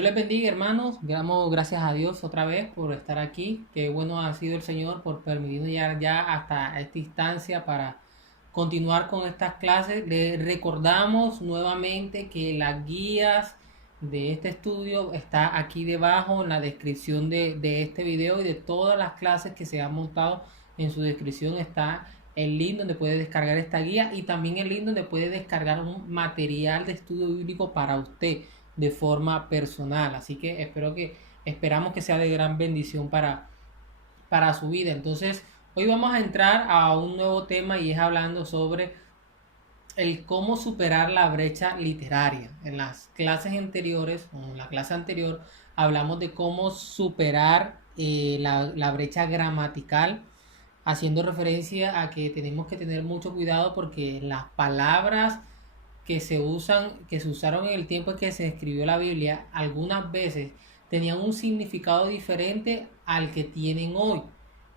Dios les bendiga, hermanos. Damos gracias a Dios otra vez por estar aquí. Qué bueno ha sido el Señor por permitirnos llegar ya hasta esta instancia para continuar con estas clases. Les recordamos nuevamente que las guías de este estudio está aquí debajo en la descripción de este video y de todas las clases que se han montado. En su descripción está el link donde puede descargar esta guía y también el link donde puede descargar un material de estudio bíblico para usted de forma personal. Así que esperamos que sea de gran bendición para su vida. Entonces, hoy vamos a entrar a un nuevo tema y es hablando sobre el cómo superar la brecha literaria. En las clases anteriores, o en la clase anterior, hablamos de cómo superar la brecha gramatical, haciendo referencia a que tenemos que tener mucho cuidado porque las palabras que se usaron en el tiempo en que se escribió la Biblia, algunas veces tenían un significado diferente al que tienen hoy.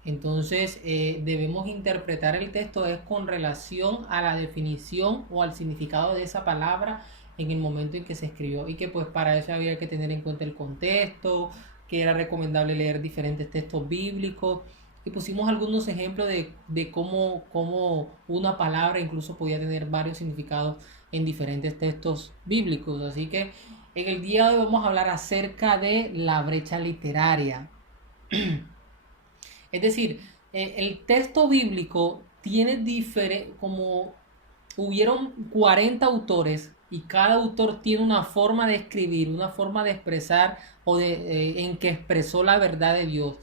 Entonces debemos interpretar el texto es con relación a la definición o al significado de esa palabra en el momento en que se escribió y que pues para eso había que tener en cuenta el contexto, que era recomendable leer diferentes textos bíblicos y pusimos algunos ejemplos de cómo una palabra incluso podía tener varios significados en diferentes textos bíblicos. Así que en el día de hoy vamos a hablar acerca de la brecha literaria. Es decir, el texto bíblico tiene diferente, como hubieron 40 autores y cada autor tiene una forma de escribir, una forma de expresar en que expresó la verdad de Dios.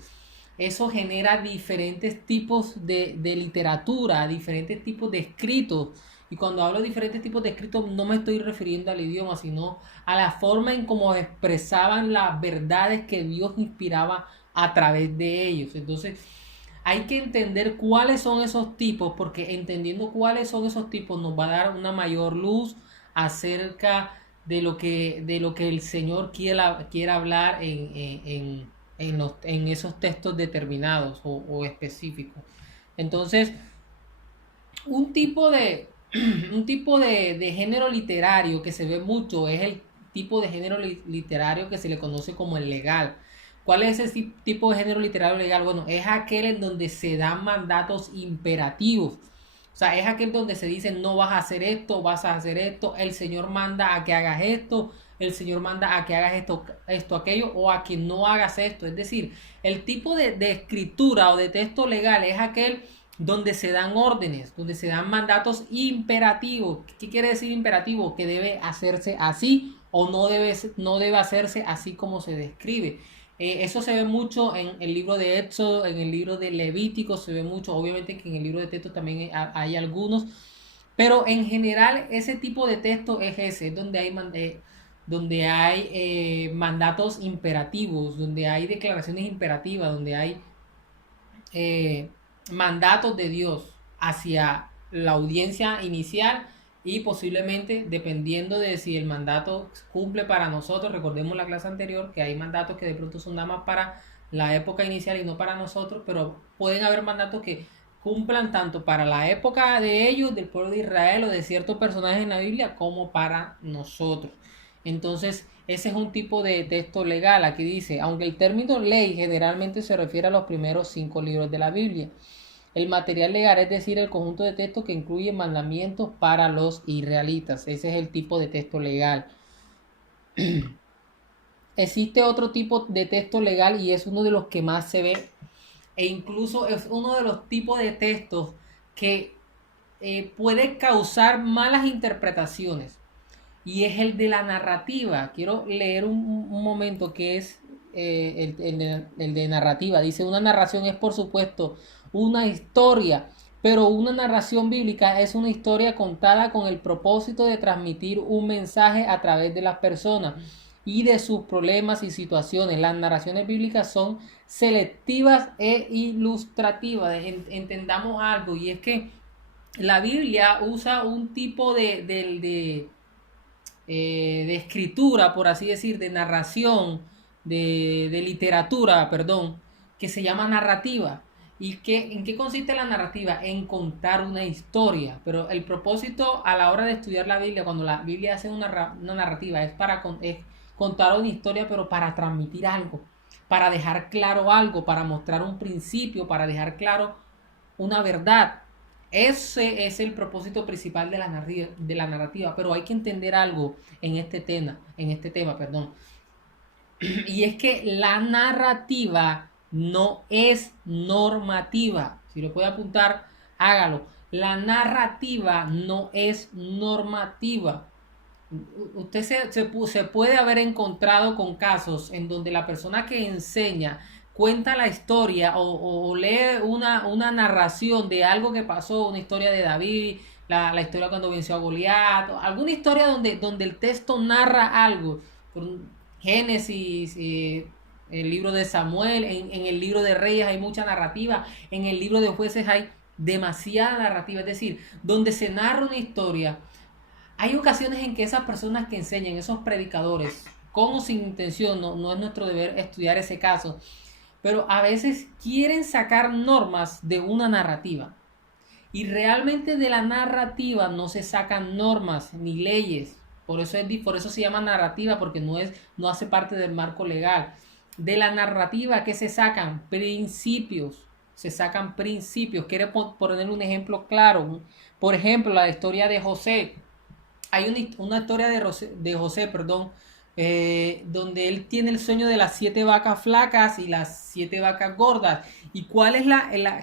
Eso genera diferentes tipos de literatura, diferentes tipos de escritos. Y cuando hablo de diferentes tipos de escritos no me estoy refiriendo al idioma, sino a la forma en cómo expresaban las verdades que Dios inspiraba a través de ellos. Entonces, hay que entender cuáles son esos tipos, porque entendiendo cuáles son esos tipos nos va a dar una mayor luz acerca de lo que el Señor quiera hablar en esos textos determinados o específicos. Entonces, un tipo de, un tipo de género literario que se ve mucho es el tipo de género literario que se le conoce como el legal. ¿Cuál es ese tipo de género literario legal? Bueno, es aquel en donde se dan mandatos imperativos. O sea, es aquel donde se dice no vas a hacer esto, vas a hacer esto, el Señor manda a que hagas esto, el Señor manda a que hagas esto, aquello, o a que no hagas esto. Es decir, el tipo de escritura o de texto legal es aquel donde se dan órdenes, donde se dan mandatos imperativos. ¿Qué quiere decir imperativo? Que debe hacerse así o no debe hacerse así como se describe. Eso se ve mucho en el libro de Éxodo, en el libro de Levítico, se ve mucho, obviamente que en el libro de texto también hay algunos, pero en general ese tipo de texto es ese, es donde hay mandatos imperativos, donde hay declaraciones imperativas, donde hay eh, mandatos de Dios hacia la audiencia inicial y posiblemente dependiendo de si el mandato cumple para nosotros. Recordemos la clase anterior que hay mandatos que de pronto son nada más para la época inicial y no para nosotros, pero pueden haber mandatos que cumplan tanto para la época de ellos, del pueblo de Israel o de ciertos personajes en la Biblia, como para nosotros. Entonces, ese es un tipo de texto legal. Aquí dice, aunque el término ley generalmente se refiere a los primeros 5 libros de la Biblia. El material legal, es decir, el conjunto de textos que incluye mandamientos para los israelitas. Ese es el tipo de texto legal. Existe otro tipo de texto legal y es uno de los que más se ve e incluso es uno de los tipos de textos que puede causar malas interpretaciones y es el de la narrativa. Quiero leer un momento que es el de narrativa. Dice, una narración es por supuesto una historia, pero una narración bíblica es una historia contada con el propósito de transmitir un mensaje a través de las personas y de sus problemas y situaciones. Las narraciones bíblicas son selectivas e ilustrativas. Entendamos algo, y es que la Biblia usa un tipo de escritura, por así decir, de narración, de literatura, perdón, que se llama narrativa. ¿En qué consiste la narrativa? En contar una historia. Pero el propósito a la hora de estudiar la Biblia, cuando la Biblia hace una narrativa, es contar una historia, pero para transmitir algo, para dejar claro algo, para mostrar un principio, para dejar claro una verdad. Ese es el propósito principal de la narrativa, pero hay que entender algo en este tema, perdón. Y es que la narrativa no es normativa. Si lo puede apuntar, hágalo. La narrativa no es normativa. Usted se puede haber encontrado con casos en donde la persona que enseña cuenta la historia o lee una narración de algo que pasó, una historia de David, la historia cuando venció a Goliat, alguna historia donde el texto narra algo. Génesis, el libro de Samuel, en el libro de Reyes hay mucha narrativa, en el libro de Jueces hay demasiada narrativa, es decir, donde se narra una historia. Hay ocasiones en que esas personas que enseñan, esos predicadores, con o sin intención, no es nuestro deber estudiar ese caso, pero a veces quieren sacar normas de una narrativa. Y realmente de la narrativa no se sacan normas ni leyes. Por eso se llama narrativa, porque no hace parte del marco legal. De la narrativa, ¿qué se sacan? Principios. Se sacan principios. Quiero poner un ejemplo claro. Por ejemplo, la historia de José. Hay una historia de José, perdón, donde él tiene el sueño de las 7 vacas flacas y las 7 vacas gordas. ¿Y cuál es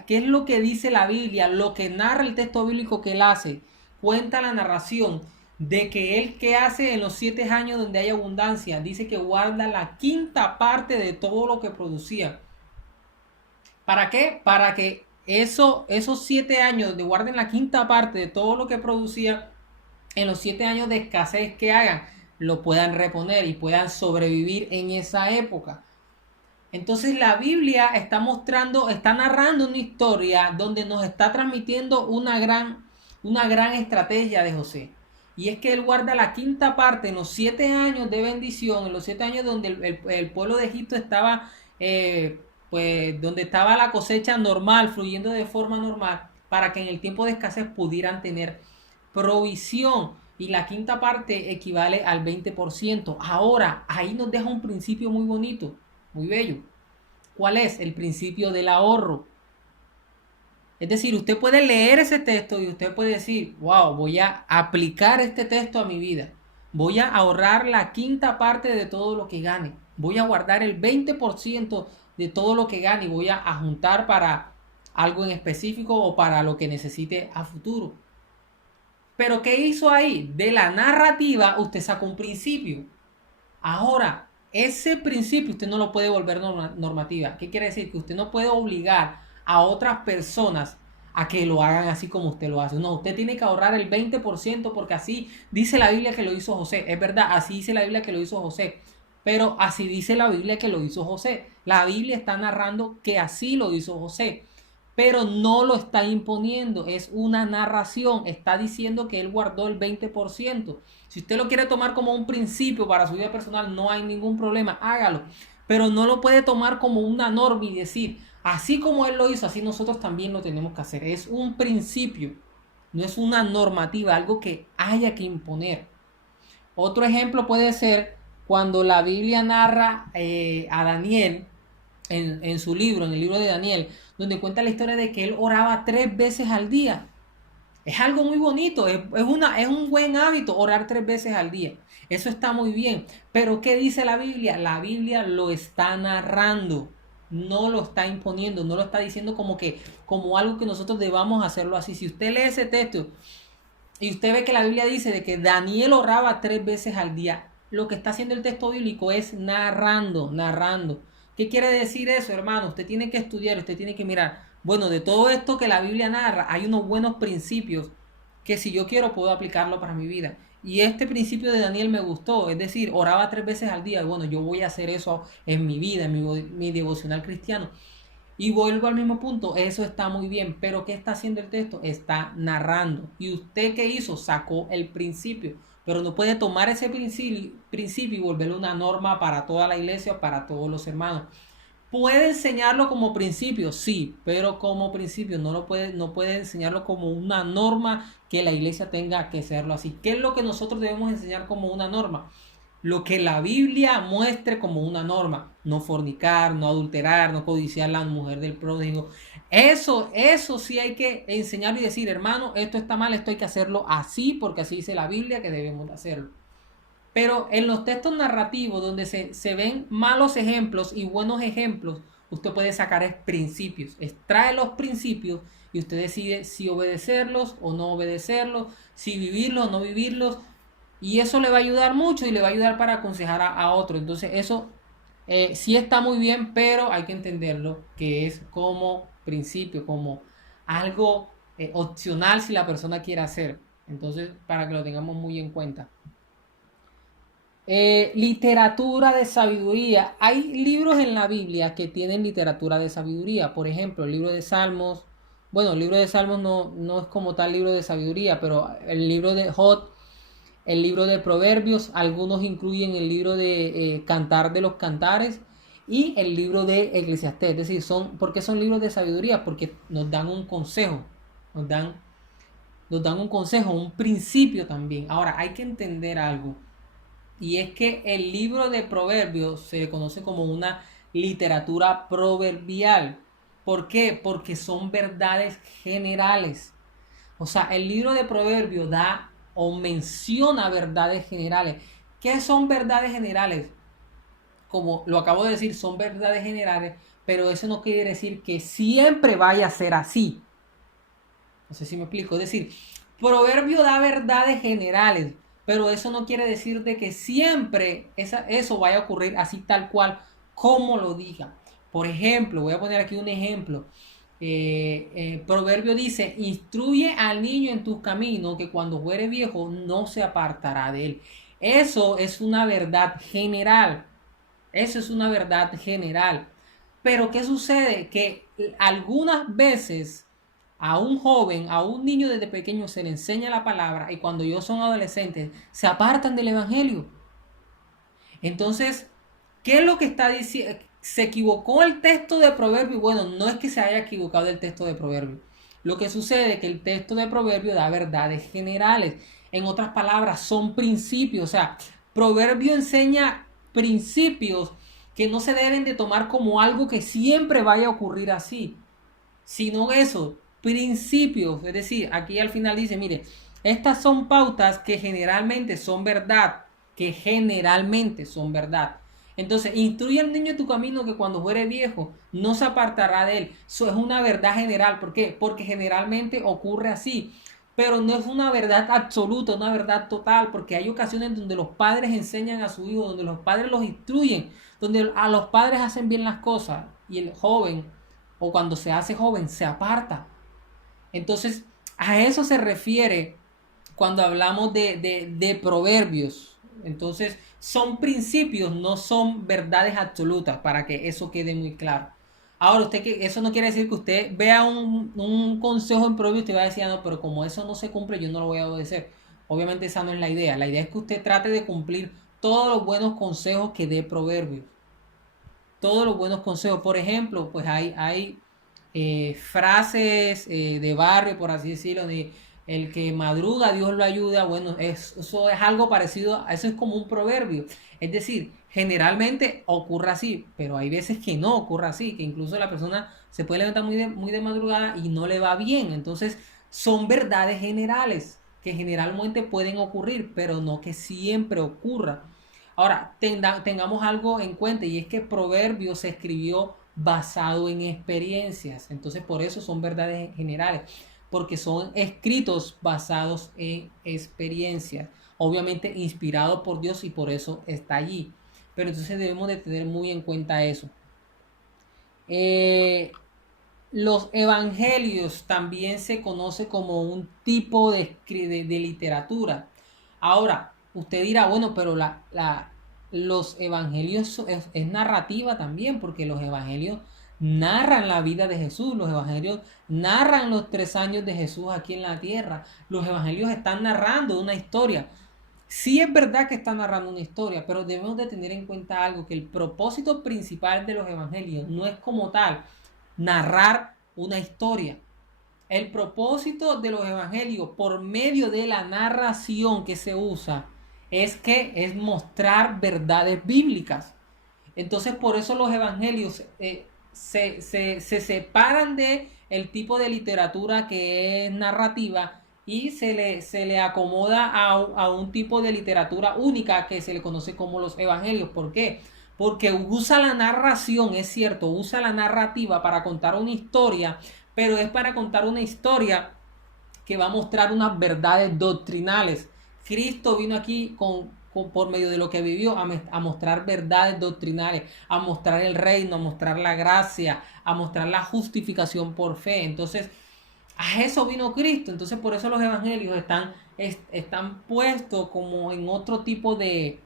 qué es lo que dice la Biblia? Lo que narra el texto bíblico que él hace. Cuenta la narración de que él que hace en los 7 años donde hay abundancia, dice que guarda la quinta parte de todo lo que producía. ¿Para qué? Para que esos 7 años donde guarden la quinta parte de todo lo que producía, en los 7 años de escasez que hagan, lo puedan reponer y puedan sobrevivir en esa época. Entonces la Biblia está narrando una historia donde nos está transmitiendo una gran estrategia de José. Y es que él guarda la quinta parte en los 7 años de bendición, en los 7 años donde el pueblo de Egipto estaba, pues donde estaba la cosecha normal, fluyendo de forma normal, para que en el tiempo de escasez pudieran tener provisión. Y la quinta parte equivale al 20%. Ahora, ahí nos deja un principio muy bonito, muy bello. ¿Cuál es? El principio del ahorro. Es decir, usted puede leer ese texto y usted puede decir, wow, voy a aplicar este texto a mi vida. Voy a ahorrar la quinta parte de todo lo que gane. Voy a guardar el 20% de todo lo que gane y voy a juntar para algo en específico o para lo que necesite a futuro. Pero ¿qué hizo ahí? De la narrativa usted sacó un principio. Ahora, ese principio usted no lo puede volver normativa. ¿Qué quiere decir? Que usted no puede obligar a otras personas a que lo hagan así como usted lo hace. No, usted tiene que ahorrar el 20% porque así dice la Biblia que lo hizo José. Es verdad, así dice la Biblia que lo hizo José. Pero así dice la Biblia que lo hizo José. La Biblia está narrando que así lo hizo José. Pero no lo está imponiendo, es una narración, está diciendo que él guardó el 20%. Si usted lo quiere tomar como un principio para su vida personal, no hay ningún problema, hágalo. Pero no lo puede tomar como una norma y decir, así como él lo hizo, así nosotros también lo tenemos que hacer. Es un principio, no es una normativa, algo que haya que imponer. Otro ejemplo puede ser cuando la Biblia narra a Daniel en su libro, en el libro de Daniel, donde cuenta la historia de que él oraba 3 veces al día. Es algo muy bonito, es un buen hábito orar 3 veces al día. Eso está muy bien. Pero ¿qué dice la Biblia? La Biblia lo está narrando, no lo está imponiendo, no lo está diciendo como algo que nosotros debamos hacerlo así. Si usted lee ese texto y usted ve que la Biblia dice de que Daniel oraba 3 veces al día, lo que está haciendo el texto bíblico es narrando. ¿Qué quiere decir eso, hermano? Usted tiene que estudiar, usted tiene que mirar. Bueno, de todo esto que la Biblia narra, hay unos buenos principios que si yo quiero puedo aplicarlo para mi vida. Y este principio de Daniel me gustó, es decir, oraba 3 veces al día. Bueno, yo voy a hacer eso en mi vida, en mi devocional cristiano. Y vuelvo al mismo punto, eso está muy bien, pero ¿qué está haciendo el texto? Está narrando. ¿Y usted qué hizo? Sacó el principio. Pero no puede tomar ese principio y volverlo una norma para toda la iglesia, para todos los hermanos. Puede enseñarlo como principio, sí, pero como principio no puede enseñarlo como una norma que la iglesia tenga que hacerlo así. ¿Qué es lo que nosotros debemos enseñar como una norma? lo que la Biblia muestre como una norma. No fornicar, no adulterar, no codiciar la mujer del pródigo. Eso sí hay que enseñar y decir, hermano, esto está mal, esto hay que hacerlo así, porque así dice la Biblia que debemos hacerlo. Pero en los textos narrativos donde se ven malos ejemplos y buenos ejemplos, usted puede sacar principios, extrae los principios y usted decide si obedecerlos o no obedecerlos, si vivirlos o no vivirlos. Y eso le va a ayudar mucho y le va a ayudar para aconsejar a otro. Entonces eso sí está muy bien, pero hay que entenderlo que es como principio, como algo opcional si la persona quiere hacer. Entonces, para que lo tengamos muy en cuenta. Literatura de sabiduría. Hay libros en la Biblia que tienen literatura de sabiduría. Por ejemplo, el libro de Salmos. Bueno, el libro de Salmos no es como tal libro de sabiduría, pero el libro de Job, el libro de Proverbios, algunos incluyen el libro de Cantar de los Cantares y el libro de Eclesiastés. Es decir, ¿por qué son libros de sabiduría? Porque nos dan un consejo, nos dan, nos dan un consejo, un principio también. Ahora, hay que entender algo. Y es que el libro de Proverbios se le conoce como una literatura proverbial. ¿Por qué? Porque son verdades generales. O sea, el libro de Proverbios da o menciona verdades generales. ¿Qué son verdades generales? Como lo acabo de decir, son verdades generales, pero eso no quiere decir que siempre vaya a ser así. No sé si me explico. Es decir, Proverbio da verdades generales, pero eso no quiere decir de que siempre eso vaya a ocurrir así tal cual como lo diga. Por ejemplo, voy a poner aquí un ejemplo. Proverbio dice, instruye al niño en tus caminos, que cuando fuere viejo no se apartará de él. Eso es una verdad general. Eso es una verdad general. Pero ¿qué sucede? Que algunas veces a un joven, a un niño desde pequeño se le enseña la palabra y cuando ellos son adolescentes se apartan del evangelio. Entonces, ¿qué es lo que está diciendo? ¿Se equivocó el texto de Proverbio? Bueno, no es que se haya equivocado el texto de Proverbio. Lo que sucede es que el texto de Proverbio da verdades generales. En otras palabras, son principios. O sea, Proverbio enseña principios que no se deben de tomar como algo que siempre vaya a ocurrir así, sino eso, principios. Es decir, aquí al final dice, mire, estas son pautas que generalmente son verdad, que generalmente son verdad. Entonces, instruye al niño en tu camino que cuando fuere viejo no se apartará de él. Eso es una verdad general. ¿Por qué? Porque generalmente ocurre así. Pero no es una verdad absoluta, una verdad total, porque hay ocasiones donde los padres enseñan a su hijo, donde los padres los instruyen, donde a los padres hacen bien las cosas y el joven, o cuando se hace joven, se aparta. Entonces, a eso se refiere cuando hablamos de proverbios. Entonces, son principios, no son verdades absolutas, para que eso quede muy claro. Ahora, eso no quiere decir que usted vea un consejo en proverbio y usted va a decir, no, pero como eso no se cumple, yo no lo voy a obedecer. Obviamente esa no es la idea. La idea es que usted trate de cumplir todos los buenos consejos que dé proverbios. Todos los buenos consejos. Por ejemplo, pues hay frases de barrio, por así decirlo, de el que madruga, Dios lo ayuda. Bueno, eso es algo parecido, eso es como un proverbio. Es decir, generalmente ocurre así, pero hay veces que no ocurre así, que incluso la persona se puede levantar muy de madrugada y no le va bien. Entonces, son verdades generales que generalmente pueden ocurrir, pero no que siempre ocurra. Ahora, tengamos algo en cuenta y es que Proverbios se escribió basado en experiencias. Entonces, por eso son verdades generales, porque son escritos basados en experiencias. Obviamente inspirado por Dios y por eso está allí. Pero entonces debemos de tener muy en cuenta eso. Eh, los evangelios también se conoce como un tipo de literatura. Ahora, usted dirá, bueno, pero los evangelios es narrativa también, porque los evangelios narran la vida de Jesús, los evangelios narran los 3 años de Jesús aquí en la tierra, los evangelios están narrando una historia. Sí es verdad que están narrando una historia, pero debemos de tener en cuenta algo, que el propósito principal de los evangelios no es como tal narrar una historia. El propósito de los evangelios por medio de la narración que se usa es que es mostrar verdades bíblicas. Entonces, por eso los evangelios se separan de el tipo de literatura que es narrativa y se le acomoda a un tipo de literatura única que se le conoce como los evangelios. ¿Por qué? Porque usa la narración, es cierto, usa la narrativa para contar una historia, pero es para contar una historia que va a mostrar unas verdades doctrinales. Cristo vino aquí por medio de lo que vivió a mostrar verdades doctrinales, a mostrar el reino, a mostrar la gracia, a mostrar la justificación por fe. Entonces, a eso vino Cristo. Entonces, por eso los evangelios están puestos como en otro tipo de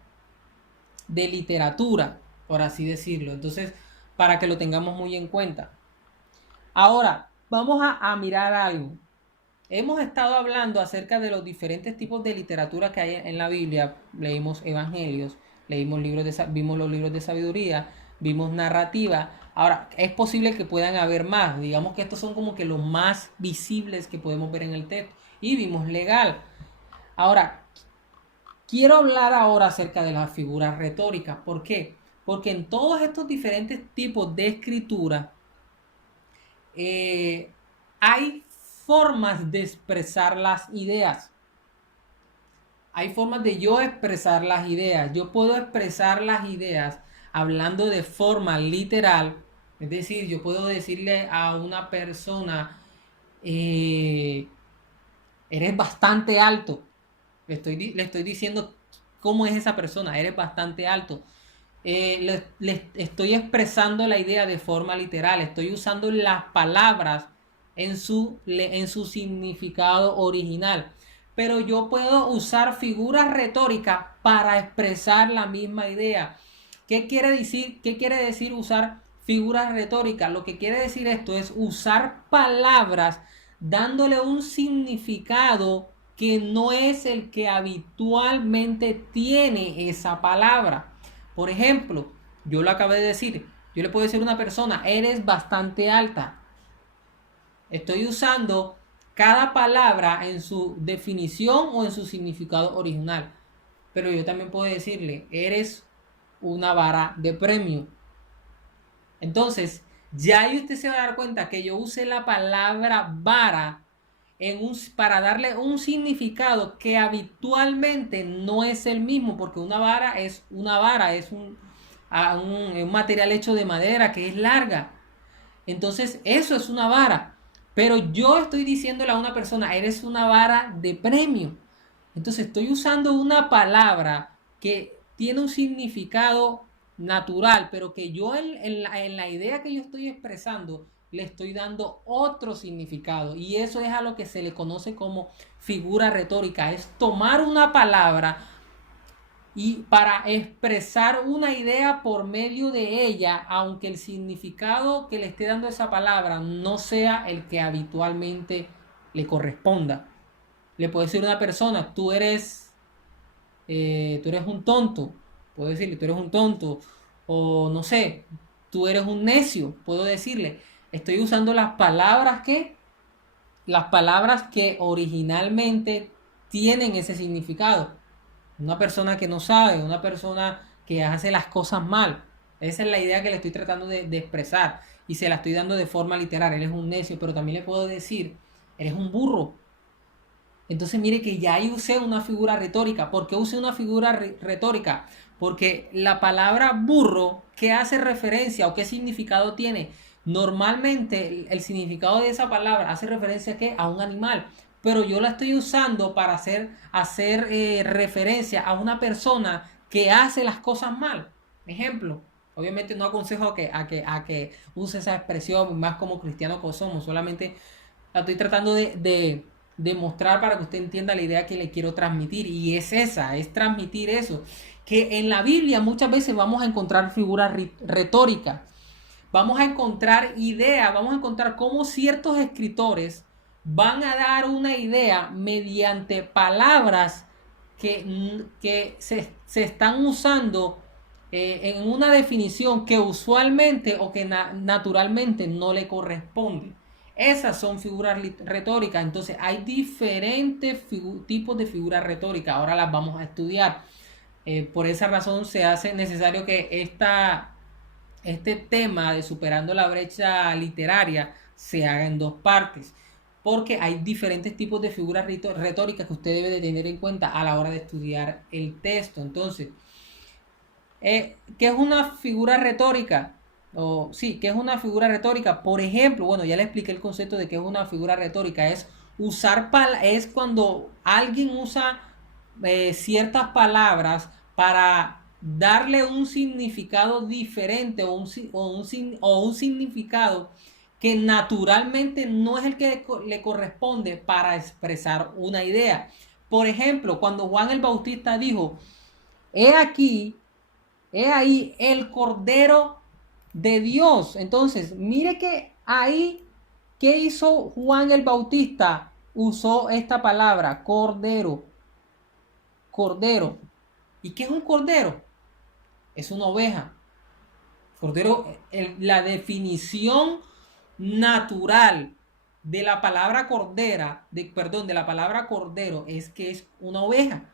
literatura, por así decirlo. Entonces, para que lo tengamos muy en cuenta. Ahora, vamos a mirar algo. Hemos estado hablando acerca de los diferentes tipos de literatura que hay en la Biblia. Leímos evangelios, vimos los libros de sabiduría, vimos narrativa. Ahora, es posible que puedan haber más. Digamos que estos son como que los más visibles que podemos ver en el texto. Y vimos legal. Ahora, quiero hablar ahora acerca de las figuras retóricas. ¿Por qué? Porque en todos estos diferentes tipos de escritura hay formas de expresar las ideas. Hay formas de yo expresar las ideas. Yo puedo expresar las ideas hablando de forma literal. Es decir, yo puedo decirle a una persona, eres bastante alto. Le estoy diciendo cómo es esa persona, eres bastante alto. Le estoy expresando la idea de forma literal. Estoy usando las palabras en su significado original. Pero yo puedo usar figuras retóricas para expresar la misma idea. ¿Qué quiere decir? ¿Qué quiere decir usar figuras retóricas? Lo que quiere decir esto es usar palabras dándole un significado que no es el que habitualmente tiene esa palabra. Por ejemplo, yo lo acabé de decir, yo le puedo decir a una persona, eres bastante alta. Estoy usando cada palabra en su definición o en su significado original. Pero yo también puedo decirle, eres una vara de premio. Entonces, ya ahí usted se va a dar cuenta que yo usé la palabra vara para darle un significado que habitualmente no es el mismo, porque una vara, es un material hecho de madera que es larga. Entonces, eso es una vara. Pero yo estoy diciéndole a una persona, eres una vara de premio. Entonces, estoy usando una palabra que tiene un significado natural, pero que yo en la idea que yo estoy expresando le estoy dando otro significado. Y eso es a lo que se le conoce como figura retórica. Es tomar una palabra y para expresar una idea por medio de ella, aunque el significado que le esté dando esa palabra no sea el que habitualmente le corresponda. Le puedo decir a una persona, tú eres un tonto. Puedo decirle, tú eres un tonto. O no sé, tú eres un necio. Puedo decirle, estoy usando las palabras que originalmente tienen ese significado. Una persona que no sabe, una persona que hace las cosas mal. Esa es la idea que le estoy tratando de expresar y se la estoy dando de forma literal. Él es un necio, pero también le puedo decir, eres un burro. Entonces mire que ya ahí usé una figura retórica. ¿Por qué usé una figura retórica? Porque la palabra burro, ¿qué hace referencia o qué significado tiene? Normalmente el significado de esa palabra hace referencia a un animal, pero yo la estoy usando para hacer referencia a una persona que hace las cosas mal. Ejemplo, obviamente no aconsejo a que use esa expresión más como cristianos que somos, solamente la estoy tratando de mostrar para que usted entienda la idea que le quiero transmitir, y es esa, es transmitir eso, que en la Biblia muchas veces vamos a encontrar figuras retóricas, vamos a encontrar ideas, vamos a encontrar cómo ciertos escritores van a dar una idea mediante palabras que se están usando en una definición que usualmente o que naturalmente no le corresponde. Esas son figuras retóricas. Entonces hay diferentes tipos de figuras retóricas. Ahora las vamos a estudiar. Por esa razón se hace necesario que este tema de superando la brecha literaria se haga en dos partes. Porque hay diferentes tipos de figuras retóricas que usted debe de tener en cuenta a la hora de estudiar el texto. Entonces, ¿qué es una figura retórica? ¿Qué es una figura retórica? Por ejemplo, bueno, ya le expliqué el concepto de qué es una figura retórica. Es cuando alguien usa ciertas palabras para darle un significado diferente o un significado que naturalmente no es el que le corresponde para expresar una idea. Por ejemplo, cuando Juan el Bautista dijo, he aquí, he ahí el Cordero de Dios. Entonces, mire que ahí, ¿qué hizo Juan el Bautista? Usó esta palabra, cordero. Cordero. ¿Y qué es un cordero? Es una oveja. Cordero, la definición natural de la palabra de la palabra cordero es que es una oveja.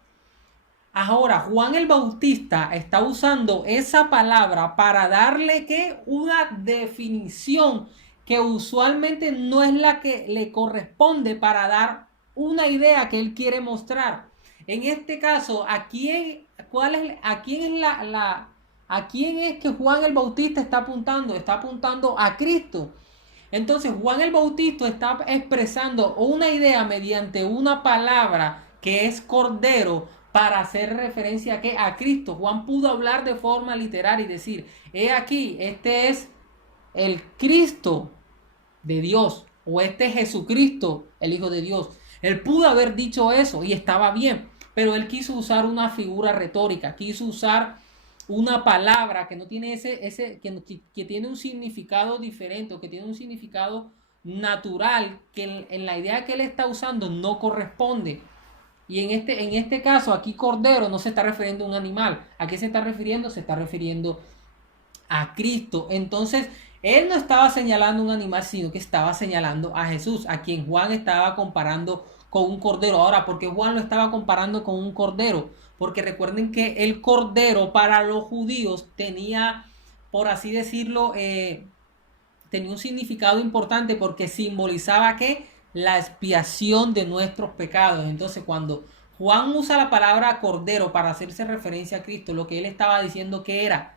Ahora, Juan el Bautista está usando esa palabra para darle que una definición que usualmente no es la que le corresponde para dar una idea que él quiere mostrar. En este caso, ¿a quién es que Juan el Bautista está apuntando? Está apuntando a Cristo. Entonces Juan el Bautista está expresando una idea mediante una palabra que es cordero para hacer referencia a, ¿qué? A Cristo. Juan pudo hablar de forma literaria y decir, he aquí, este es el Cristo de Dios, o este es Jesucristo, el Hijo de Dios. Él pudo haber dicho eso y estaba bien, pero él quiso usar una figura retórica, quiso usar una palabra que no tiene que tiene un significado diferente, o que tiene un significado natural, que en la idea que él está usando no corresponde. Y en este caso, aquí cordero no se está refiriendo a un animal. ¿A qué se está refiriendo? Se está refiriendo a Cristo. Entonces, él no estaba señalando un animal, sino que estaba señalando a Jesús, a quien Juan estaba comparando con un cordero. Ahora, ¿por qué Juan lo estaba comparando con un cordero? Porque recuerden que el cordero para los judíos tenía, por así decirlo, tenía un significado importante porque simbolizaba que la expiación de nuestros pecados. Entonces, cuando Juan usa la palabra cordero para hacerse referencia a Cristo, lo que él estaba diciendo que era,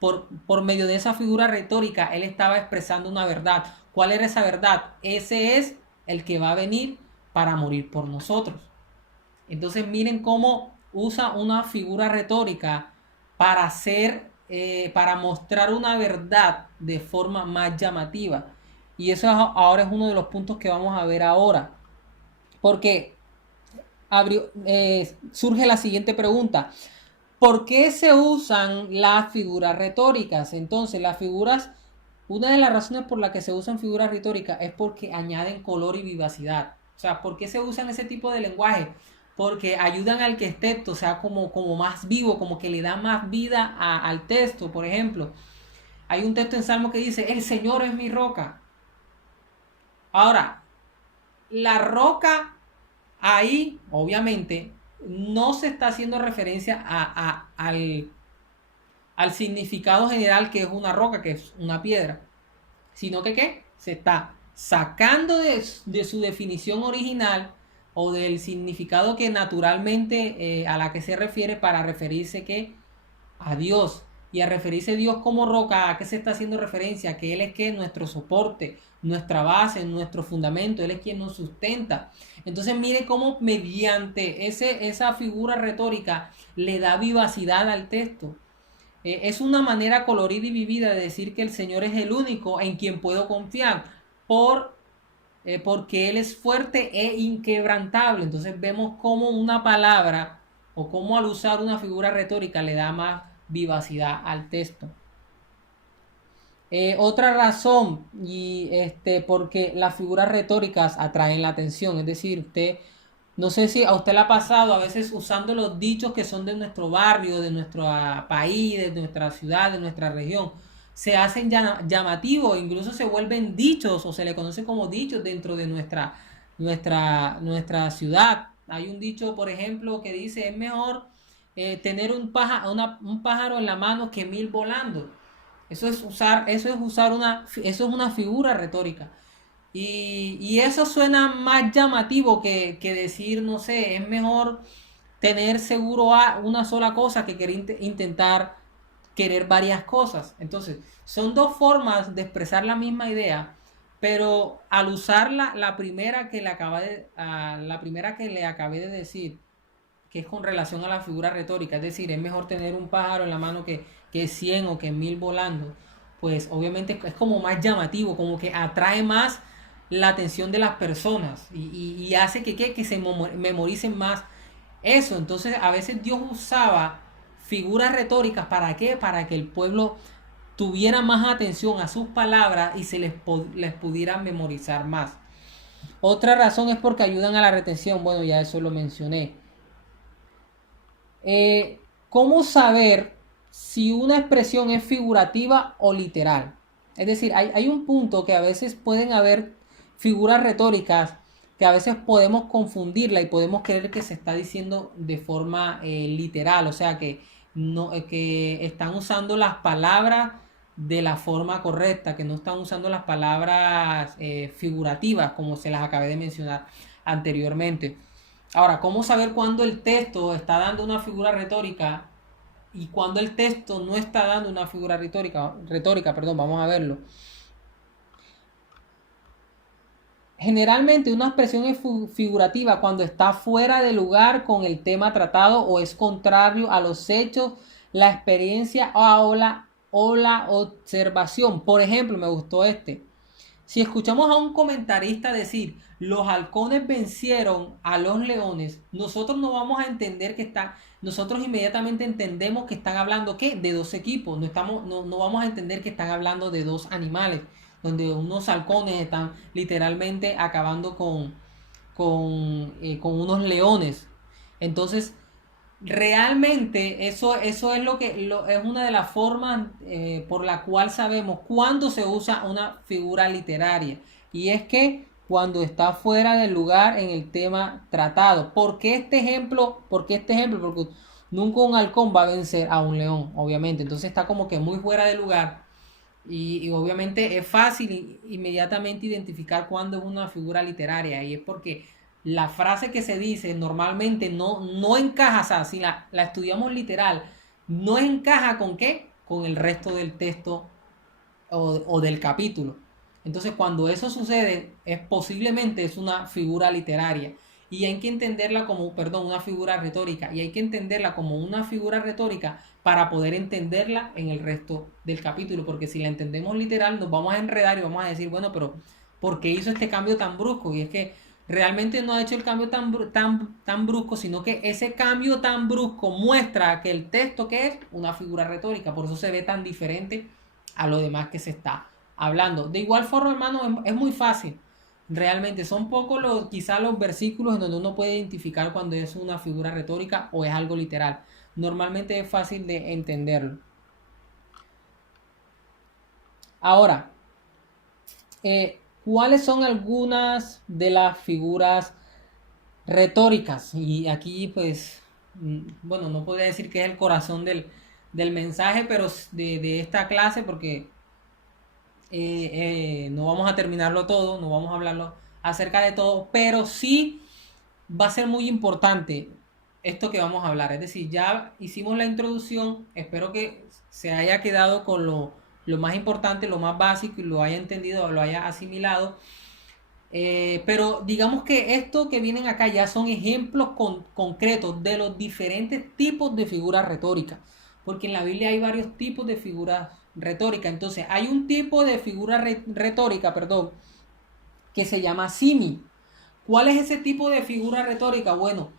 por medio de esa figura retórica, él estaba expresando una verdad. ¿Cuál era esa verdad? Ese es el que va a venir para morir por nosotros. Entonces miren cómo usa una figura retórica para para mostrar una verdad de forma más llamativa. Y eso ahora es uno de los puntos que vamos a ver ahora. Porque surge la siguiente pregunta. ¿Por qué se usan las figuras retóricas? Entonces, una de las razones por las que se usan figuras retóricas es porque añaden color y vivacidad. O sea, ¿por qué se usan ese tipo de lenguaje? Porque ayudan al que el texto sea como más vivo, como que le da más vida al texto. Por ejemplo, hay un texto en Salmo que dice, el Señor es mi roca. Ahora, la roca ahí, obviamente, no se está haciendo referencia al significado general que es una roca, que es una piedra, sino que ¿qué? Se está sacando de su definición original o del significado que naturalmente a la que se refiere para referirse ¿qué? A Dios. Y a referirse a Dios como roca, ¿a qué se está haciendo referencia? Que Él es que nuestro soporte, nuestra base, nuestro fundamento, Él es quien nos sustenta. Entonces mire cómo mediante esa figura retórica le da vivacidad al texto. Es una manera colorida y vivida de decir que el Señor es el único en quien puedo confiar porque Él es fuerte e inquebrantable. Entonces vemos cómo una palabra o cómo al usar una figura retórica le da más vivacidad al texto. Otra razón, porque las figuras retóricas atraen la atención, es decir, no sé si a usted le ha pasado a veces usando los dichos que son de nuestro barrio, de nuestro país, de nuestra ciudad, de nuestra región, se hacen llamativos, incluso se vuelven dichos o se le conoce como dichos dentro de nuestra ciudad. Hay un dicho, por ejemplo, que dice, es mejor tener un pájaro en la mano que mil volando. Eso es una figura retórica. Y eso suena más llamativo que decir, no sé, es mejor tener seguro a una sola cosa que querer intentar querer varias cosas. Entonces, son dos formas de expresar la misma idea, pero al usar la primera la primera que le acabé de decir, que es con relación a la figura retórica, es decir, es mejor tener un pájaro en la mano que 100 o que 1000 volando, pues obviamente es como más llamativo, como que atrae más la atención de las personas y hace que se memoricen más eso. Entonces a veces Dios usaba figuras retóricas, ¿para qué? Para que el pueblo tuviera más atención a sus palabras y les pudiera memorizar más. Otra razón es porque ayudan a la retención, bueno, ya eso lo mencioné. ¿Cómo saber si una expresión es figurativa o literal? Es decir, hay un punto que a veces pueden haber figuras retóricas que a veces podemos confundirla y podemos creer que se está diciendo de forma literal, o sea que, no, que están usando las palabras de la forma correcta, que no están usando las palabras figurativas como se las acabé de mencionar anteriormente. Ahora, ¿cómo saber cuándo el texto está dando una figura retórica y cuándo el texto no está dando una figura retórica, perdón, vamos a verlo. Generalmente una expresión es figurativa cuando está fuera de lugar con el tema tratado o es contrario a los hechos, la experiencia o la observación. Por ejemplo, me gustó este. Si escuchamos a un comentarista decir, los halcones vencieron a los leones, nosotros no vamos a entender nosotros inmediatamente entendemos que están hablando, ¿qué? De dos equipos, no vamos a entender que están hablando de dos animales, donde unos halcones están literalmente acabando con unos leones. Entonces, realmente eso es es una de las formas por la cual sabemos cuándo se usa una figura literaria. Y es que cuando está fuera del lugar en el tema tratado. ¿Por qué este ejemplo? ¿Por qué este ejemplo? Porque nunca un halcón va a vencer a un león, obviamente. Entonces está como que muy fuera de lugar. Y obviamente es fácil inmediatamente identificar cuándo es una figura literaria. Y es porque la frase que se dice normalmente no encaja, o sea, si la estudiamos literal, no encaja con qué, con el resto del texto o del capítulo. Entonces, cuando eso sucede, posiblemente es una figura literaria. Y hay que entenderla como, perdón, una figura retórica. Y hay que entenderla como una figura retórica para poder entenderla en el resto del capítulo. Porque si la entendemos literal, nos vamos a enredar y vamos a decir, bueno, pero ¿por qué hizo este cambio tan brusco? Y es que realmente no ha hecho el cambio tan brusco, sino que ese cambio tan brusco muestra que el texto que es una figura retórica. Por eso se ve tan diferente a lo demás que se está hablando. De igual forma, hermano, es muy fácil. Realmente son pocos quizás los versículos en donde uno puede identificar cuando es una figura retórica o es algo literal. Normalmente es fácil de entenderlo. Ahora, ¿cuáles son algunas de las figuras retóricas? Y aquí, pues, bueno, no podría decir que es el corazón del mensaje, pero de esta clase, porque no vamos a terminarlo todo, no vamos a hablarlo acerca de todo, pero sí va a ser muy importante esto que vamos a hablar. Es decir, ya hicimos la introducción, espero que se haya quedado con lo más importante, lo más básico y lo haya entendido, lo haya asimilado. Pero digamos que esto que vienen acá ya son ejemplos concretos de los diferentes tipos de figuras retóricas, porque en la Biblia hay varios tipos de figuras retóricas. Entonces hay un tipo de figura retórica, perdón, que se llama simi. ¿Cuál es ese tipo de figura retórica? Bueno,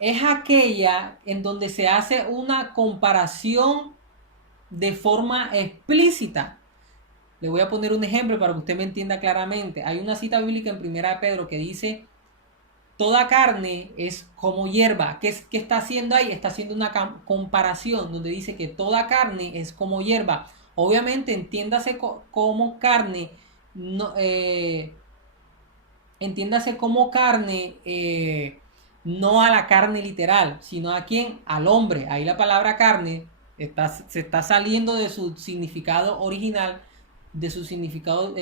es aquella en donde se hace una comparación de forma explícita. Le voy a poner un ejemplo para que usted me entienda claramente. Hay una cita bíblica en 1 Pedro que dice toda carne es como hierba. ¿Qué está haciendo ahí? Está haciendo una comparación donde dice que toda carne es como hierba. Obviamente, entiéndase como carne, no, entiéndase como carne, no a la carne literal, sino a quién, al hombre. Ahí la palabra carne se está saliendo de su significado original, de su significado,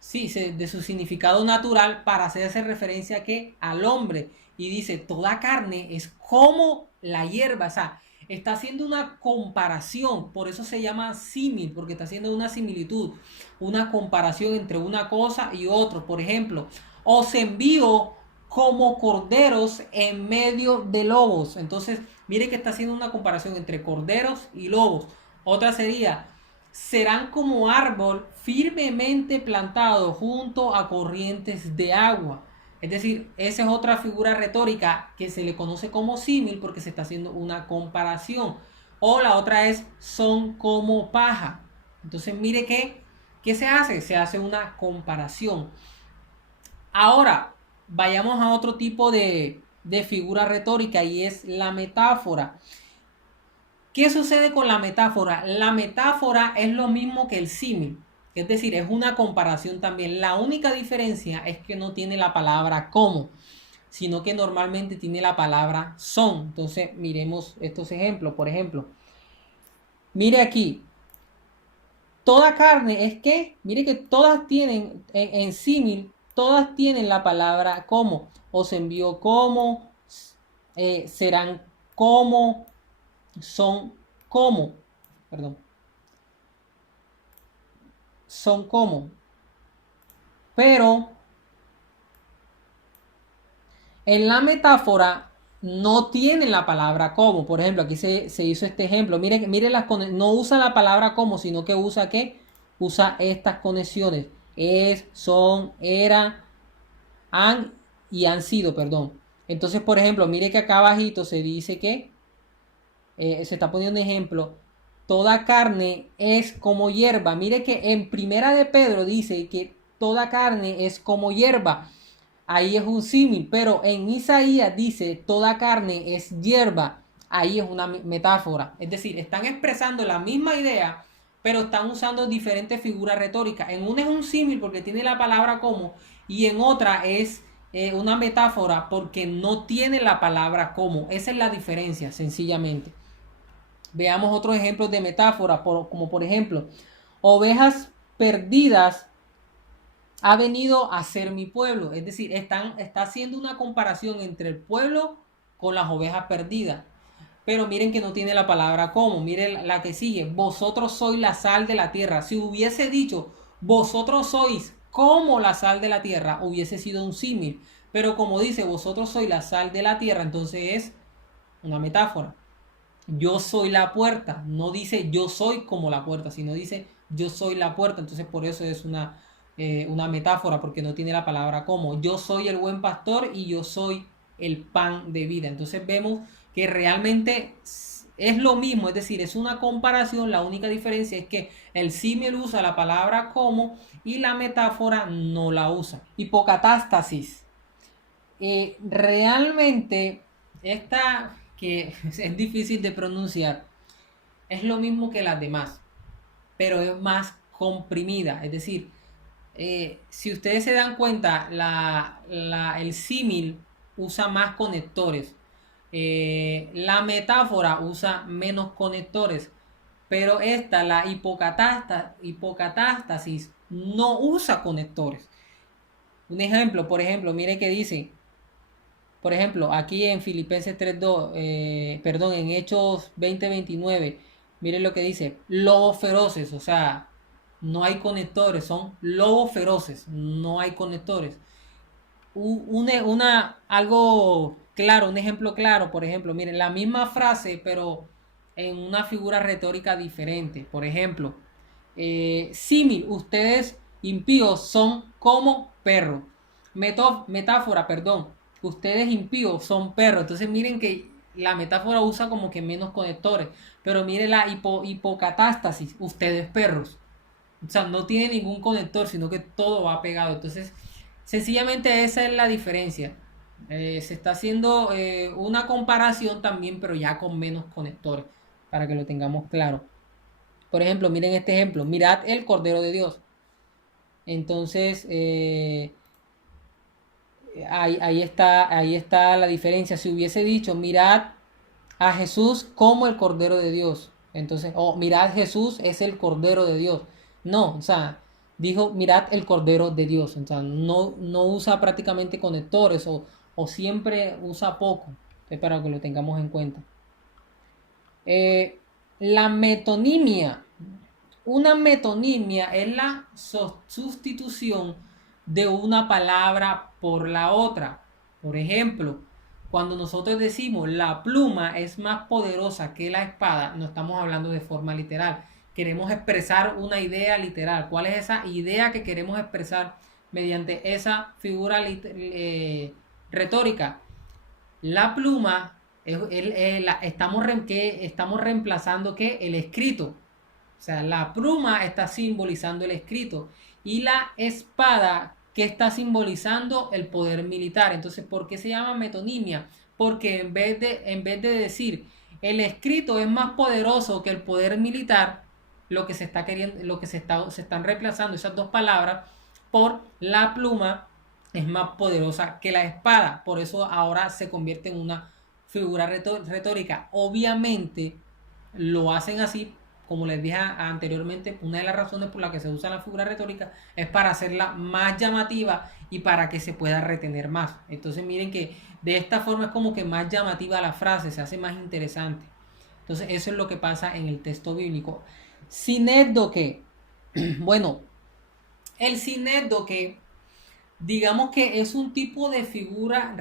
sí, de su significado natural para hacerse referencia que al hombre. Y dice, toda carne es como la hierba, o sea, está haciendo una comparación, por eso se llama símil, porque está haciendo una similitud, una comparación entre una cosa y otro. Por ejemplo, os envío como corderos en medio de lobos. Entonces, mire que está haciendo una comparación entre corderos y lobos. Otra sería, serán como árbol firmemente plantado junto a corrientes de agua. Es decir, esa es otra figura retórica que se le conoce como símil porque se está haciendo una comparación. O la otra es son como paja. Entonces mire ¿qué se hace? Se hace una comparación. Ahora, vayamos a otro tipo de figura retórica y es la metáfora. ¿Qué sucede con la metáfora? La metáfora es lo mismo que el símil, es decir, es una comparación también. La única diferencia es que no tiene la palabra como, sino que normalmente tiene la palabra son. Entonces, miremos estos ejemplos. Por ejemplo, mire aquí, toda carne es que, mire que todas tienen, en símil, todas tienen la palabra como, os envió como, serán como, son como, perdón, son como. Pero en la metáfora no tienen la palabra como. Por ejemplo, aquí se hizo este ejemplo. Mire no usa la palabra como, sino que usa ¿qué? Usa estas conexiones. Es, son, era, han y han sido, perdón. Entonces, por ejemplo, mire que acá abajito se dice que, se está poniendo un ejemplo, toda carne es como hierba. Mire que en Primera de Pedro dice que toda carne es como hierba. Ahí es un símil, pero en Isaías dice toda carne es hierba. Ahí es una metáfora. Es decir, están expresando la misma idea, pero están usando diferentes figuras retóricas. En una es un símil porque tiene la palabra como, y en otra es una metáfora porque no tiene la palabra como. Esa es la diferencia, sencillamente. Veamos otros ejemplos de metáfora, como por ejemplo, ovejas perdidas ha venido a ser mi pueblo. Es decir, está haciendo una comparación entre el pueblo con las ovejas perdidas. Pero miren que no tiene la palabra como. Miren la que sigue. Vosotros sois la sal de la tierra. Si hubiese dicho, vosotros sois como la sal de la tierra, hubiese sido un símil. Pero como dice, vosotros sois la sal de la tierra, entonces es una metáfora. Yo soy la puerta. No dice yo soy como la puerta, sino dice yo soy la puerta. Entonces por eso es una metáfora, porque no tiene la palabra como. Yo soy el buen pastor y yo soy el pan de vida. Entonces vemos que realmente es lo mismo, es decir, es una comparación. La única diferencia es que el símil usa la palabra como y la metáfora no la usa. Hipocatástasis. Realmente esta que es difícil de pronunciar es lo mismo que las demás, pero es más comprimida. Es decir, si ustedes se dan cuenta, el símil usa más conectores. La metáfora usa menos conectores. Pero esta, la hipocatástasis, no usa conectores. Un ejemplo, por ejemplo, mire que dice, por ejemplo, aquí en Filipenses 3:2, perdón, en Hechos 20:29, miren lo que dice, lobos feroces, o sea, no hay conectores, son lobos feroces, no hay conectores. Algo claro, un ejemplo claro, por ejemplo, miren, la misma frase, pero en una figura retórica diferente. Por ejemplo, símil, ustedes impíos son como perros. Metáfora, perdón, ustedes impíos son perros. Entonces miren que la metáfora usa como que menos conectores, pero miren la hipocatástasis, ustedes perros. O sea, no tiene ningún conector, sino que todo va pegado. Entonces, Sencillamente esa es la diferencia. Se está haciendo una comparación también, pero ya con menos conectores, para que lo tengamos claro. Por ejemplo, miren este ejemplo. Mirad el Cordero de Dios. Entonces, ahí está la diferencia. Si hubiese dicho, mirad a Jesús como el Cordero de Dios. Entonces, mirad, Jesús es el Cordero de Dios. No, o sea, dijo, mirad el Cordero de Dios. O sea, no usa prácticamente conectores o siempre usa poco. Entonces, para que lo tengamos en cuenta. La metonimia. Una metonimia es la sustitución de una palabra por la otra. Por ejemplo, cuando nosotros decimos la pluma es más poderosa que la espada, no estamos hablando de forma literal. Queremos expresar una idea literal. ¿Cuál es esa idea que queremos expresar mediante esa figura retórica? La pluma estamos reemplazando ¿qué? El escrito. O sea, la pluma está simbolizando el escrito y la espada que está simbolizando el poder militar. Entonces, ¿por qué se llama metonimia? Porque en vez de decir el escrito es más poderoso que el poder militar, lo que se está queriendo, se están reemplazando esas dos palabras por la pluma es más poderosa que la espada. Por eso ahora se convierte en una figura retórica. Obviamente lo hacen así, como les dije anteriormente, una de las razones por las que se usa la figura retórica es para hacerla más llamativa y para que se pueda retener más. Entonces miren que de esta forma es como que más llamativa la frase, se hace más interesante. Entonces eso es lo que pasa en el texto bíblico. Sinédoque. Bueno, el sinédoque, digamos que es un tipo de figura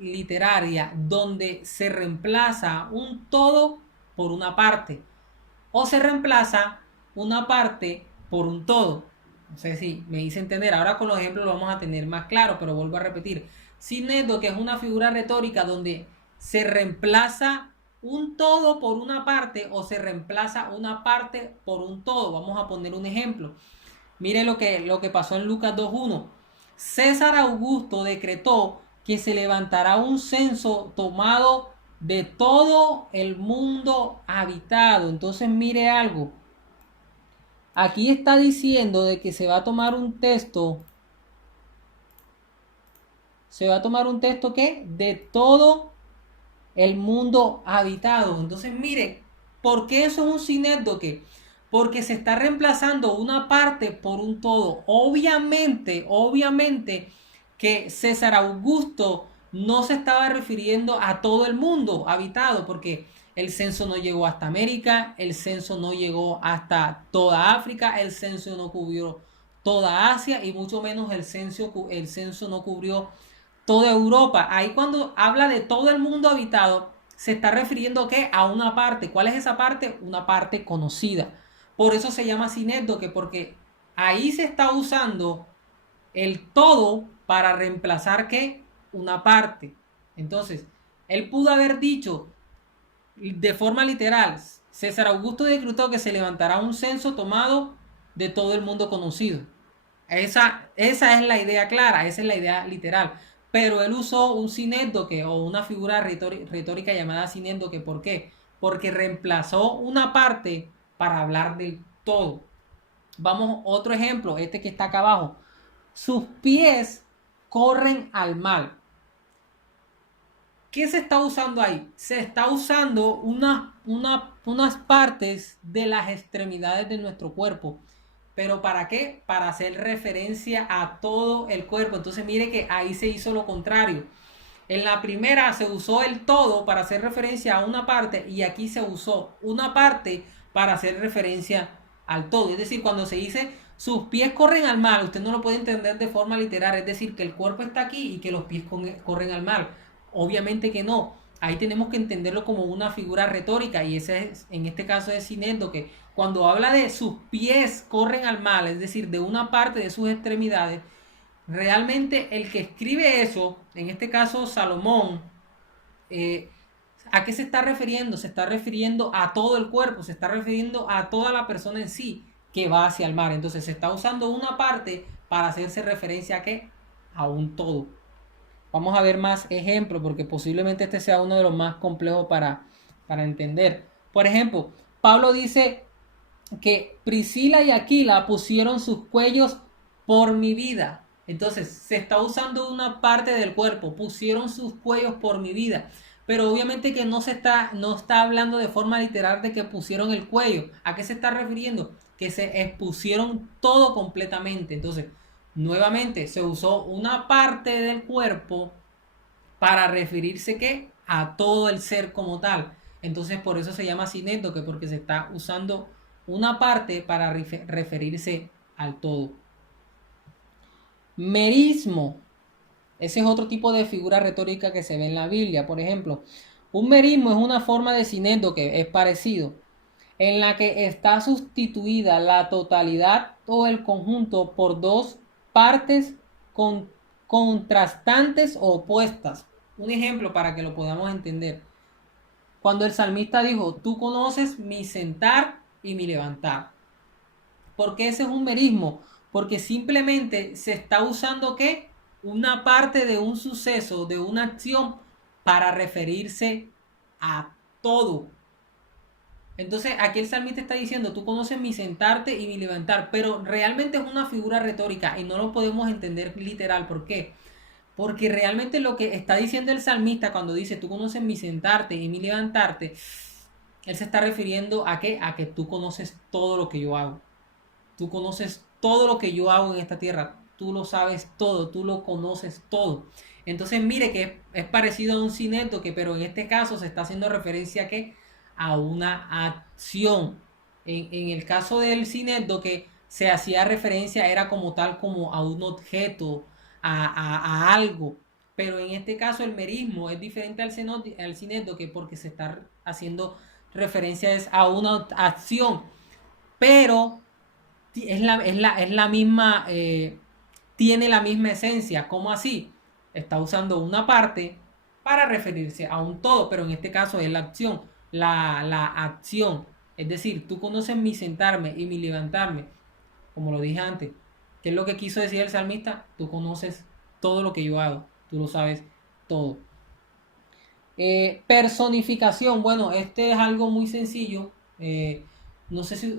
literaria donde se reemplaza un todo por una parte o se reemplaza una parte por un todo. No sé si me hice entender. Ahora con los ejemplos lo vamos a tener más claro, pero vuelvo a repetir. Sinédoque es una figura retórica donde se reemplaza un todo por una parte o se reemplaza una parte por un todo. Vamos a poner un ejemplo. Mire lo que pasó en Lucas 2.1. César Augusto decretó que se levantará un censo tomado de todo el mundo habitado. Entonces mire algo. Aquí está diciendo de que se va a tomar un texto. Se va a tomar un texto ¿qué? De todo el mundo habitado. Entonces mire, ¿por qué eso es un sinédoque? Porque se está reemplazando una parte por un todo. Obviamente que César Augusto no se estaba refiriendo a todo el mundo habitado, porque el censo no llegó hasta América, el censo no llegó hasta toda África, el censo no cubrió toda Asia y mucho menos el censo no cubrió toda Europa. Ahí cuando habla de todo el mundo habitado, se está refiriendo ¿qué? A una parte. ¿Cuál es esa parte? Una parte conocida. Por eso se llama sinédoque, porque ahí se está usando el todo para reemplazar ¿qué? Una parte. Entonces, él pudo haber dicho de forma literal, César Augusto decretó que se levantará un censo tomado de todo el mundo conocido. Esa es la idea clara, esa es la idea literal. Pero él usó un sinédoque o una figura retórica llamada sinédoque. ¿Por qué? Porque reemplazó una parte para hablar del todo. Vamos, otro ejemplo, este que está acá abajo. Sus pies corren al mal. ¿Qué se está usando ahí? Se está usando unas partes de las extremidades de nuestro cuerpo. ¿Pero para qué? Para hacer referencia a todo el cuerpo. Entonces mire que ahí se hizo lo contrario. En la primera se usó el todo para hacer referencia a una parte y aquí se usó una parte para hacer referencia al todo. Es decir, cuando se dice sus pies corren al mal, usted no lo puede entender de forma literal. Es decir, que el cuerpo está aquí y que los pies corren al mal. Obviamente que no. Ahí tenemos que entenderlo como una figura retórica y ese es, en este caso es sinédoque. Cuando habla de sus pies corren al mal, es decir, de una parte de sus extremidades, realmente el que escribe eso, en este caso Salomón, ¿a qué se está refiriendo? Se está refiriendo a todo el cuerpo, se está refiriendo a toda la persona en sí que va hacia el mar. Entonces se está usando una parte para hacerse referencia a qué? a un todo. Vamos a ver más ejemplos porque posiblemente este sea uno de los más complejos para entender. Por ejemplo, Pablo dice que Priscila y Aquila pusieron sus cuellos por mi vida. Entonces, se está usando una parte del cuerpo, pusieron sus cuellos por mi vida. Pero obviamente que no está hablando de forma literal de que pusieron el cuello. ¿A qué se está refiriendo? Que se expusieron todo completamente. Entonces, nuevamente se usó una parte del cuerpo para referirse que a todo el ser como tal. Entonces por eso se llama sinécdoque, porque se está usando una parte para referirse al todo. Merismo. Ese es otro tipo de figura retórica que se ve en la Biblia. Por ejemplo, un merismo es una forma de sinécdoque, es parecido, en la que está sustituida la totalidad o el conjunto por dos partes con, contrastantes o opuestas. Un ejemplo para que lo podamos entender. Cuando el salmista dijo, tú conoces mi sentar y mi levantar. Porque ese es un merismo. Porque simplemente se está usando ¿qué? Una parte de un suceso, de una acción, para referirse a todo. Entonces aquí el salmista está diciendo, tú conoces mi sentarte y mi levantar, pero realmente es una figura retórica y no lo podemos entender literal. ¿Por qué? Porque realmente lo que está diciendo el salmista cuando dice, tú conoces mi sentarte y mi levantarte, él se está refiriendo a qué? A que tú conoces todo lo que yo hago. Tú conoces todo lo que yo hago en esta tierra. Tú lo sabes todo, tú lo conoces todo. Entonces mire que es parecido a un sinécdoque, pero en este caso se está haciendo referencia a qué? A una acción. En el caso del sinécdoque se hacía referencia, era como tal como a un objeto, a algo. Pero en este caso el merismo es diferente al sinécdoque porque se está haciendo referencia a una acción. Pero es la misma, tiene la misma esencia. ¿Cómo así? Está usando una parte para referirse a un todo, pero en este caso es la acción. La acción. Es decir, tú conoces mi sentarme y mi levantarme, como lo dije antes. ¿Qué es lo que quiso decir el salmista? Tú conoces todo lo que yo hago. Tú lo sabes todo. Personificación. Bueno, este es algo muy sencillo. No sé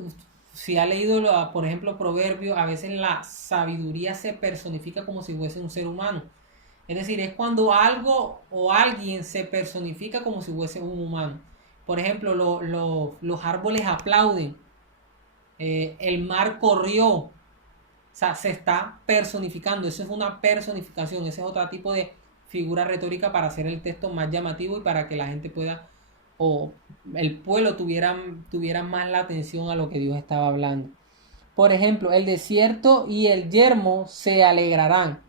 si ha leído, por ejemplo, Proverbios. A veces la sabiduría se personifica como si fuese un ser humano. Es decir, es cuando algo o alguien se personifica como si fuese un humano. Por ejemplo, los árboles aplauden. El mar corrió. O sea, se está personificando. Eso es una personificación. Ese es otro tipo de figura retórica para hacer el texto más llamativo y para que la gente pueda, o el pueblo tuviera más la atención a lo que Dios estaba hablando. Por ejemplo, el desierto y el yermo se alegrarán.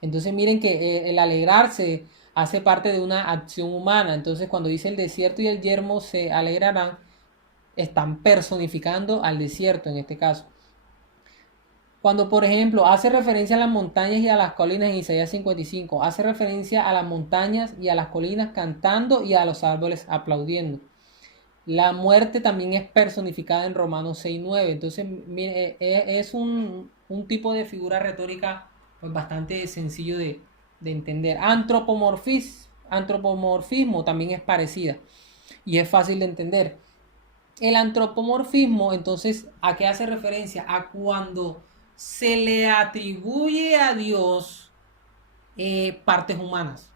Entonces miren que el alegrarse hace parte de una acción humana. Entonces cuando dice el desierto y el yermo se alegrarán, están personificando al desierto en este caso. Cuando, por ejemplo, hace referencia a las montañas y a las colinas en Isaías 55, hace referencia a las montañas y a las colinas cantando y a los árboles aplaudiendo. La muerte también es personificada en Romanos 6:9. Entonces, mire, es un tipo de figura retórica pues, bastante sencillo de entender. Antropomorfismo también es parecida y es fácil de entender. El antropomorfismo, entonces, ¿a qué hace referencia? A cuando se le atribuye a Dios partes humanas.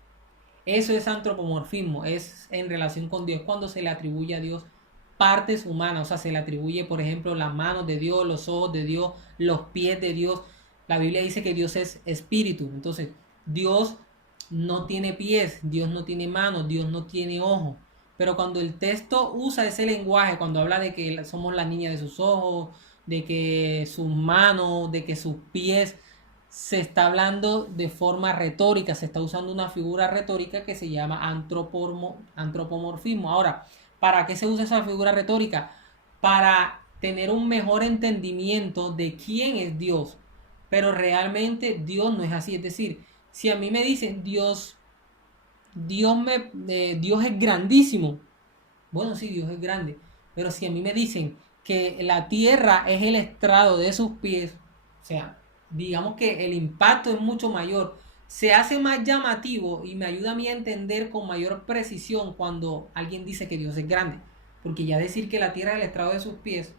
Eso es antropomorfismo, es en relación con Dios, cuando se le atribuye a Dios partes humanas, o sea, se le atribuye, por ejemplo, las manos de Dios, los ojos de Dios, los pies de Dios. La Biblia dice que Dios es espíritu, entonces Dios no tiene pies, Dios no tiene manos, Dios no tiene ojos. Pero cuando el texto usa ese lenguaje, cuando habla de que somos la niña de sus ojos, de que sus manos, de que sus pies, se está hablando de forma retórica, se está usando una figura retórica que se llama antropomorfismo. Ahora, ¿para qué se usa esa figura retórica? Para tener un mejor entendimiento de quién es Dios. Pero realmente Dios no es así. Es decir, si a mí me dicen Dios es grandísimo. Bueno, sí, Dios es grande. Pero si a mí me dicen que la tierra es el estrado de sus pies, o sea, digamos que el impacto es mucho mayor. Se hace más llamativo y me ayuda a mí a entender con mayor precisión cuando alguien dice que Dios es grande. Porque ya decir que la tierra es el estrado de sus pies,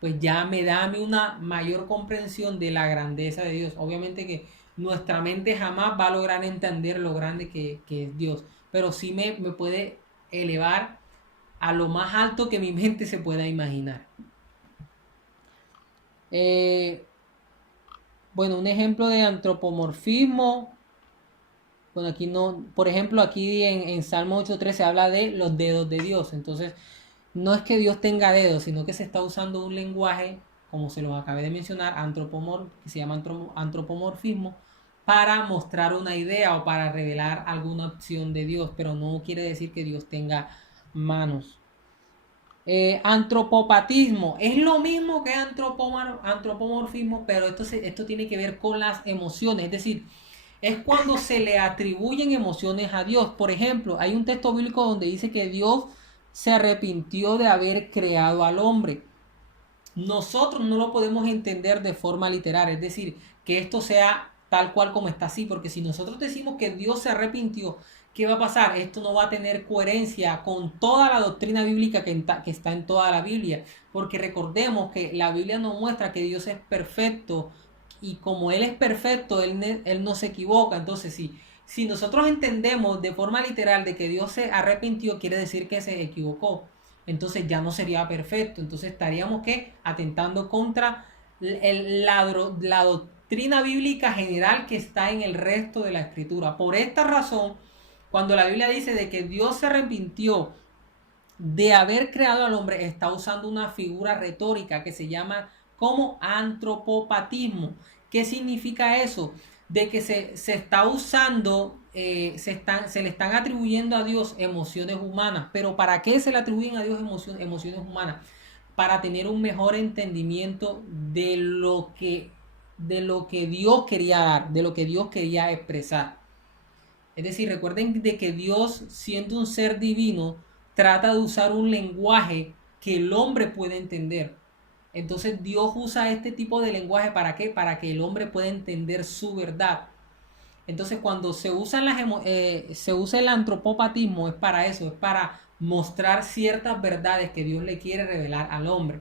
pues ya me da a mí una mayor comprensión de la grandeza de Dios. Obviamente que nuestra mente jamás va a lograr entender lo grande que es Dios, pero sí me puede elevar a lo más alto que mi mente se pueda imaginar. Eh, bueno, un ejemplo de antropomorfismo. Bueno, aquí no, por ejemplo, aquí en Salmo 8.3 se habla de los dedos de Dios. Entonces, no es que Dios tenga dedos, sino que se está usando un lenguaje, como se los acabé de mencionar, que se llama antropomorfismo, para mostrar una idea o para revelar alguna opción de Dios, pero no quiere decir que Dios tenga manos. Antropopatismo es lo mismo que antropomorfismo, pero esto tiene que ver con las emociones, es decir, es cuando se le atribuyen emociones a Dios. Por ejemplo, hay un texto bíblico donde dice que Dios se arrepintió de haber creado al hombre. Nosotros no lo podemos entender de forma literal, es decir, que esto sea tal cual como está así, porque si nosotros decimos que Dios se arrepintió, ¿qué va a pasar? Esto no va a tener coherencia con toda la doctrina bíblica que está en toda la Biblia, porque recordemos que la Biblia nos muestra que Dios es perfecto y como Él es perfecto, Él no se equivoca. Entonces, si nosotros entendemos de forma literal de que Dios se arrepintió, quiere decir que se equivocó. Entonces ya no sería perfecto. Entonces estaríamos que atentando contra la doctrina bíblica general que está en el resto de la escritura. Por esta razón, cuando la Biblia dice de que Dios se arrepintió de haber creado al hombre, está usando una figura retórica que se llama como antropopatismo. ¿Qué significa eso? De que se está usando, se le están atribuyendo a Dios emociones humanas. Pero ¿para qué se le atribuyen a Dios emociones humanas? Para tener un mejor entendimiento de lo que Dios quería dar, de lo que Dios quería expresar. Es decir, recuerden de que Dios, siendo un ser divino, trata de usar un lenguaje que el hombre puede entender. Entonces Dios usa este tipo de lenguaje ¿para qué? Para que el hombre pueda entender su verdad. Entonces cuando se usa el antropopatismo es para eso, es para mostrar ciertas verdades que Dios le quiere revelar al hombre.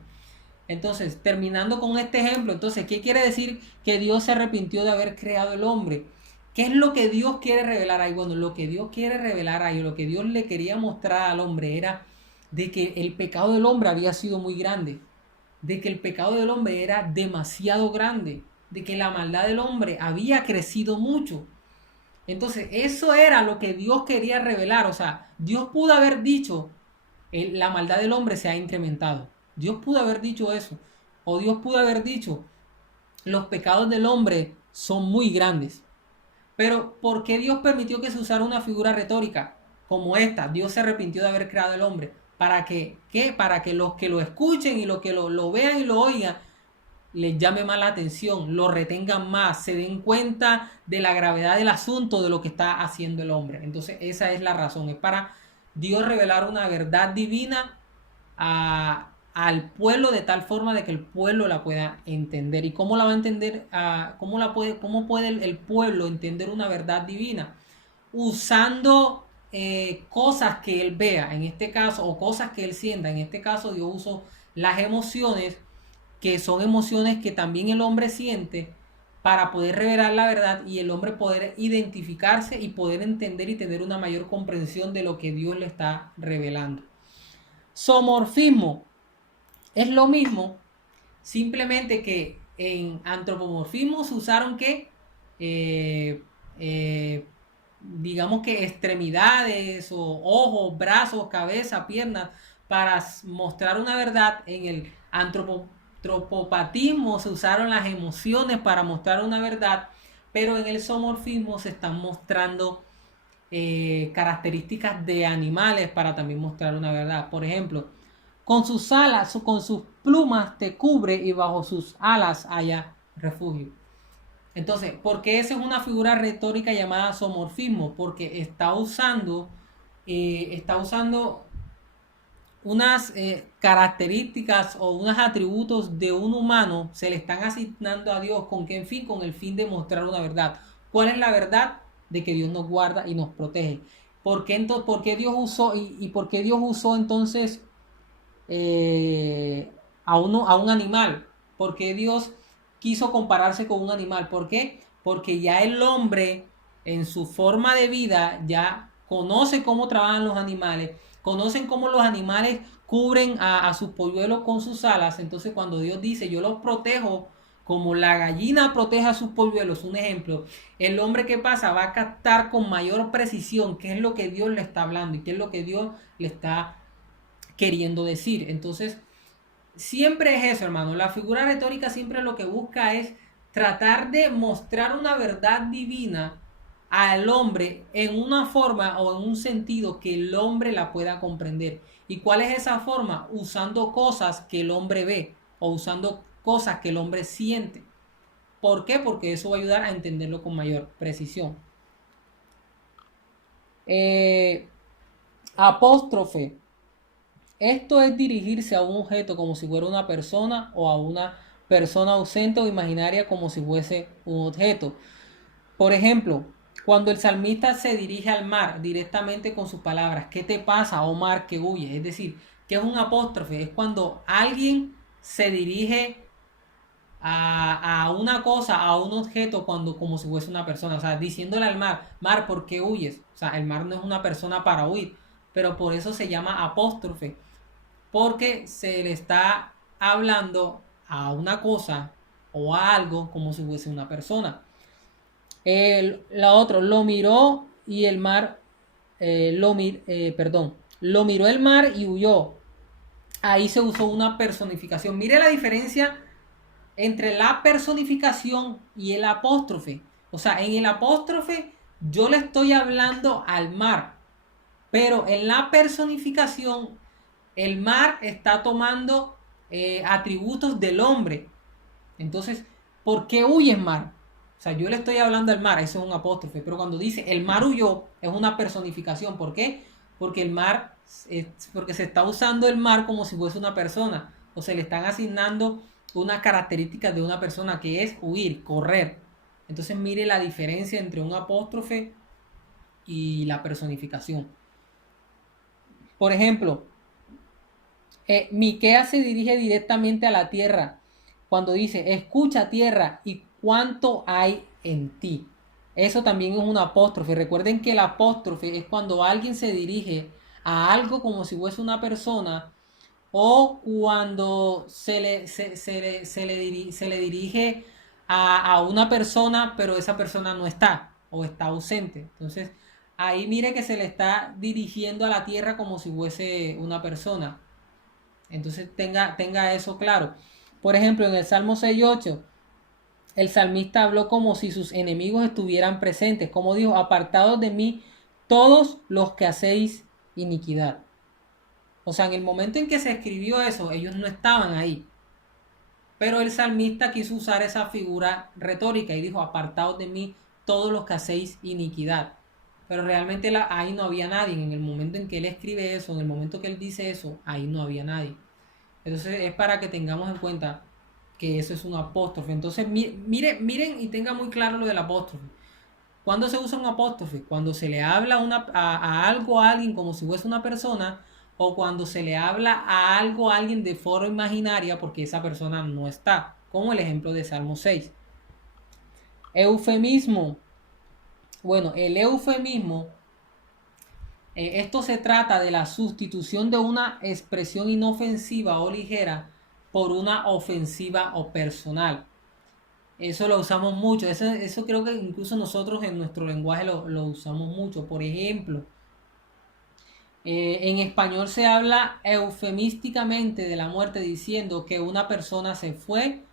Entonces, terminando con este ejemplo, entonces, ¿qué quiere decir que Dios se arrepintió de haber creado el hombre? ¿Qué es lo que Dios quiere revelar ahí? Bueno, lo que Dios quiere revelar ahí, lo que Dios le quería mostrar al hombre era de que el pecado del hombre había sido muy grande, de que el pecado del hombre era demasiado grande, de que la maldad del hombre había crecido mucho. Entonces, eso era lo que Dios quería revelar. O sea, Dios pudo haber dicho, la maldad del hombre se ha incrementado. Dios pudo haber dicho eso. O Dios pudo haber dicho, los pecados del hombre son muy grandes. Pero ¿por qué Dios permitió que se usara una figura retórica como esta? Dios se arrepintió de haber creado el hombre. ¿Para que ¿qué? Para que los que lo escuchen y los que lo vean y lo oigan les llame más la atención, lo retengan más, se den cuenta de la gravedad del asunto de lo que está haciendo el hombre. Entonces esa es la razón, es para Dios revelar una verdad divina al pueblo de tal forma de que el pueblo la pueda entender. ¿Y cómo la va a entender? ¿Cómo puede el pueblo entender una verdad divina? Usando cosas que él vea, en este caso, o cosas que él sienta. En este caso Dios usó las emociones, que son emociones que también el hombre siente, para poder revelar la verdad y el hombre poder identificarse y poder entender y tener una mayor comprensión de lo que Dios le está revelando. Zoomorfismo es lo mismo, simplemente que en antropomorfismo se usaron que eh, eh, digamos que extremidades o ojos, brazos, cabeza, piernas para mostrar una verdad. En el antropopatismo se usaron las emociones para mostrar una verdad, pero en el zoomorfismo se están mostrando características de animales para también mostrar una verdad. Por ejemplo, con sus alas o con sus plumas te cubre y bajo sus alas haya refugio. Entonces, ¿por qué esa es una figura retórica llamada zoomorfismo? Porque está usando unas características o unos atributos de un humano se le están asignando a Dios con qué fin, con el fin de mostrar una verdad. ¿Cuál es la verdad? De que Dios nos guarda y nos protege. ¿Por qué Dios usó y por qué Dios usó entonces a un animal? ¿Por qué Dios quiso compararse con un animal? ¿Por qué? Porque ya el hombre en su forma de vida ya conoce cómo trabajan los animales, conocen cómo los animales cubren a sus polluelos con sus alas. Entonces cuando Dios dice yo los protejo como la gallina protege a sus polluelos, un ejemplo, el hombre que pasa va a captar con mayor precisión qué es lo que Dios le está hablando y qué es lo que Dios le está queriendo decir. Entonces, siempre es eso, hermano. La figura retórica siempre lo que busca es tratar de mostrar una verdad divina al hombre en una forma o en un sentido que el hombre la pueda comprender. ¿Y cuál es esa forma? Usando cosas que el hombre ve o usando cosas que el hombre siente. ¿Por qué? Porque eso va a ayudar a entenderlo con mayor precisión. Eh, Apóstrofe. Esto es dirigirse a un objeto como si fuera una persona o a una persona ausente o imaginaria como si fuese un objeto. Por ejemplo, cuando el salmista se dirige al mar directamente con sus palabras, ¿qué te pasa, oh mar que huye? Es decir, ¿qué es un apóstrofe? Es cuando alguien se dirige a una cosa, a un objeto, cuando como si fuese una persona. O sea, diciéndole al mar, mar, ¿por qué huyes? O sea, el mar no es una persona para huir, pero por eso se llama apóstrofe, porque se le está hablando a una cosa o a algo como si fuese una persona. La otra, lo miró y el mar, lo miró el mar y huyó. Ahí se usó una personificación. Mire la diferencia entre la personificación y el apóstrofe. O sea, en el apóstrofe yo le estoy hablando al mar, pero en la personificación el mar está tomando atributos del hombre. Entonces, ¿por qué huyes, mar? O sea, yo le estoy hablando al mar, eso es un apóstrofe, pero cuando dice el mar huyó, es una personificación. ¿Por qué? Porque el mar, porque se está usando el mar como si fuese una persona, o se le están asignando una característica de una persona que es huir, correr. Entonces, mire la diferencia entre un apóstrofe y la personificación. Por ejemplo, Miqueas se dirige directamente a la tierra cuando dice, escucha tierra y cuánto hay en ti. Eso también es un apóstrofe. Recuerden que el apóstrofe es cuando alguien se dirige a algo como si fuese una persona o cuando se le dirige a una persona, pero esa persona no está o está ausente. Entonces, ahí mire que se le está dirigiendo a la tierra como si fuese una persona. Entonces tenga eso claro. Por ejemplo, en el Salmo 6:8, el salmista habló como si sus enemigos estuvieran presentes. Como dijo, apartados de mí todos los que hacéis iniquidad. O sea, en el momento en que se escribió eso, ellos no estaban ahí. Pero el salmista quiso usar esa figura retórica y dijo, apartados de mí todos los que hacéis iniquidad. Pero realmente ahí no había nadie. En el momento en que él escribe eso, en el momento que él dice eso, ahí no había nadie. Entonces es para que tengamos en cuenta que eso es un apóstrofe. Entonces miren y tengan muy claro lo del apóstrofe. ¿Cuándo se usa un apóstrofe? Cuando se le habla a algo a alguien como si fuese una persona, o cuando se le habla a algo a alguien de forma imaginaria porque esa persona no está, como el ejemplo de Salmo 6. Eufemismo. Bueno, el eufemismo, esto se trata de la sustitución de una expresión inofensiva o ligera por una ofensiva o personal. Eso lo usamos mucho. Eso creo que incluso nosotros en nuestro lenguaje lo usamos mucho. Por ejemplo, en español se habla eufemísticamente de la muerte diciendo que una persona se fue,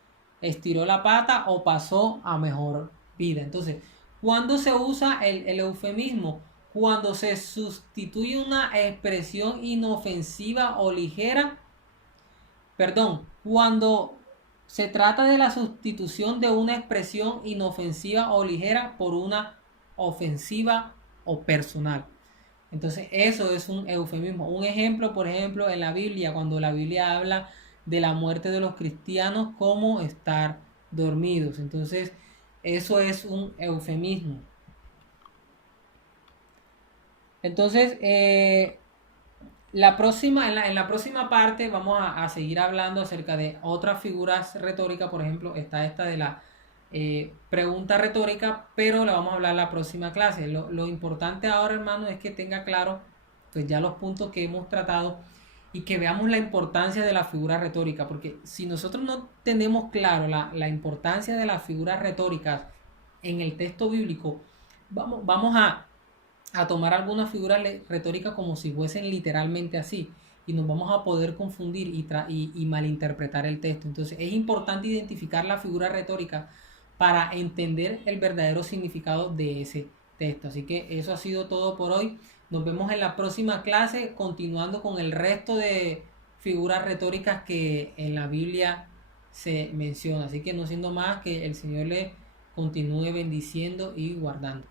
estiró la pata o pasó a mejor vida. Entonces, ¿cuándo se usa el eufemismo? Cuando se sustituye una expresión inofensiva o ligera, perdón, cuando se trata de la sustitución de una expresión inofensiva o ligera por una ofensiva o personal. Entonces, eso es un eufemismo. Un ejemplo, por ejemplo, en la Biblia, cuando la Biblia habla de la muerte de los cristianos como estar dormidos. Entonces, eso es un eufemismo. Entonces, en la próxima parte vamos a seguir hablando acerca de otras figuras retóricas. Por ejemplo, está esta de la pregunta retórica, pero la vamos a hablar en la próxima clase. Lo importante ahora, hermano, es que tenga claro pues ya los puntos que hemos tratado y que veamos la importancia de la figura retórica, porque si nosotros no tenemos claro la importancia de las figuras retóricas en el texto bíblico, vamos a tomar algunas figuras retóricas como si fuesen literalmente así y nos vamos a poder confundir y malinterpretar el texto. Entonces es importante identificar la figura retórica para entender el verdadero significado de ese texto. Así que eso ha sido todo por hoy. Nos vemos en la próxima clase continuando con el resto de figuras retóricas que en la Biblia se menciona. Así que no siendo más, que el Señor le continúe bendiciendo y guardando.